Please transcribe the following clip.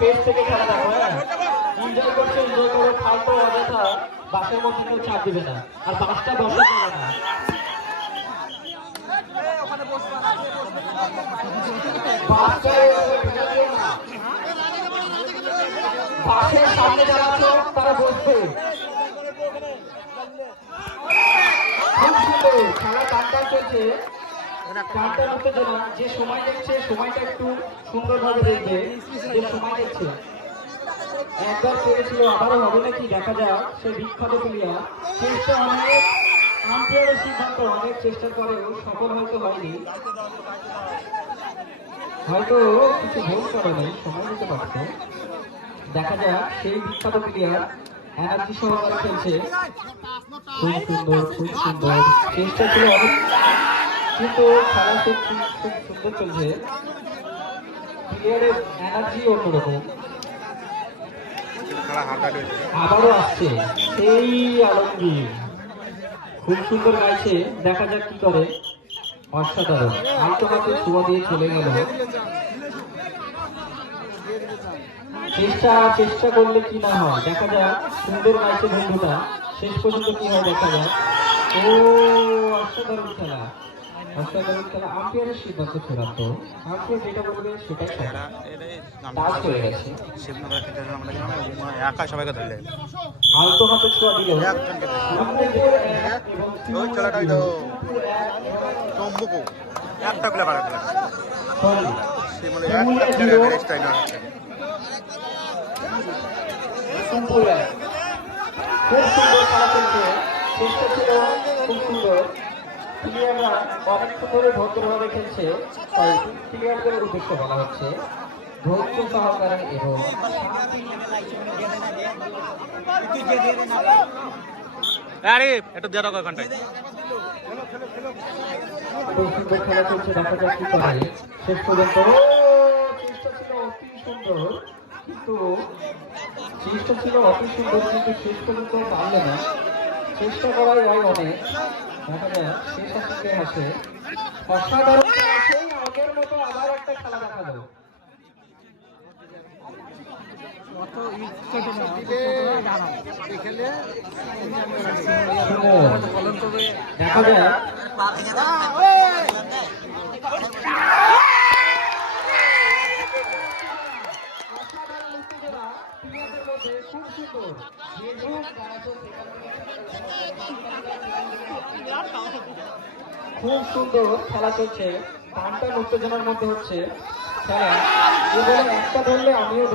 Page থেকে খেলা দেখো। হ্যাঁ, এনজয় করছে, এনজয় করে ফালতু অযথা বাসের মধ্যে কেউ চাপ দিবে না, আর বাসটা বসে যাবে না। বাসের সামনে যারা আছো তারা বসবে। খুব সুন্দর খেলা, টানটান চলছে। টানটান উত্তেজনা, যে সময় দেখছে সময়টা একটু সুন্দরভাবে দেখবে। যে সময় দেখছে একবার পেরেছিল, আবারও হবে নাকি দেখা যাক। সে বিখ্যাত প্লেয়ার, চেষ্টা অনেক, আম্পায়ারের সিদ্ধান্ত অনেক চেষ্টা করেও সফল হয়তো হয়নি, হয়তো কিছু ভুল করে নেই, সময় দিতে পারতো। দেখা যাক সেই বিখ্যাত প্লেয়ার এনার্জি সহকারে খেলছে। খুব সুন্দর, খুব সুন্দর চেষ্টা ছিল অনেক, কিন্তু খেলা খুব খুব সুন্দর চলছে। প্লেয়ারের এনার্জি অন্যরকম। আবারও আসছে সেই আলমগীর, খুব সুন্দর গাইছে, দেখা যাক কি করে। অসাধারণ, আলতো হাতে ছোঁয়া দিয়ে চলে গেল। চেষ্টা করলে কি না হয় দেখা যাক। সুন্দর গাইছে বন্ধুটা, শেষ পর্যন্ত কি হয় দেখা যাক। ও অসাধারণ খেলা, অসাধারণ খেলা। আম্পায়ারের সিদ্ধান্ত চূড়ান্ত, আম্পায়ার যেটা বলবে সেটাই টাচ হয়ে গেছে। আলতো হাতে ছোঁয়া দিল। খুব সুন্দর খেলা চলছে, চেষ্টা ছিল খুব সুন্দর। প্লেয়াররা অনেকক্ষণ ধরে ভদ্রভাবে খেলছে, তাই প্লেয়ারদের উদ্দেশ্যে বলা হচ্ছে ধৈর্য সহকারে এবং খুব সুন্দর খেলা চলছে, দেখা যাক কি করে শেষ পর্যন্ত। চেষ্টা ছিল অতি সুন্দর, কিন্তু চেষ্টা ছিল অতি সুন্দর, কিন্তু শেষ পর্যন্ত পারলে না। চেষ্টা করাই হয় অনেক, দেখা যাক শেষ আসতে আসে। অসাধারণ সেই আগের মতো আবার একটা খেলা দেখালো। দেখা যাক খুব সুন্দর খেলা চলছে, টানটান উত্তেজনার মধ্যে হচ্ছে খেলা। একটা ধরলে আমিও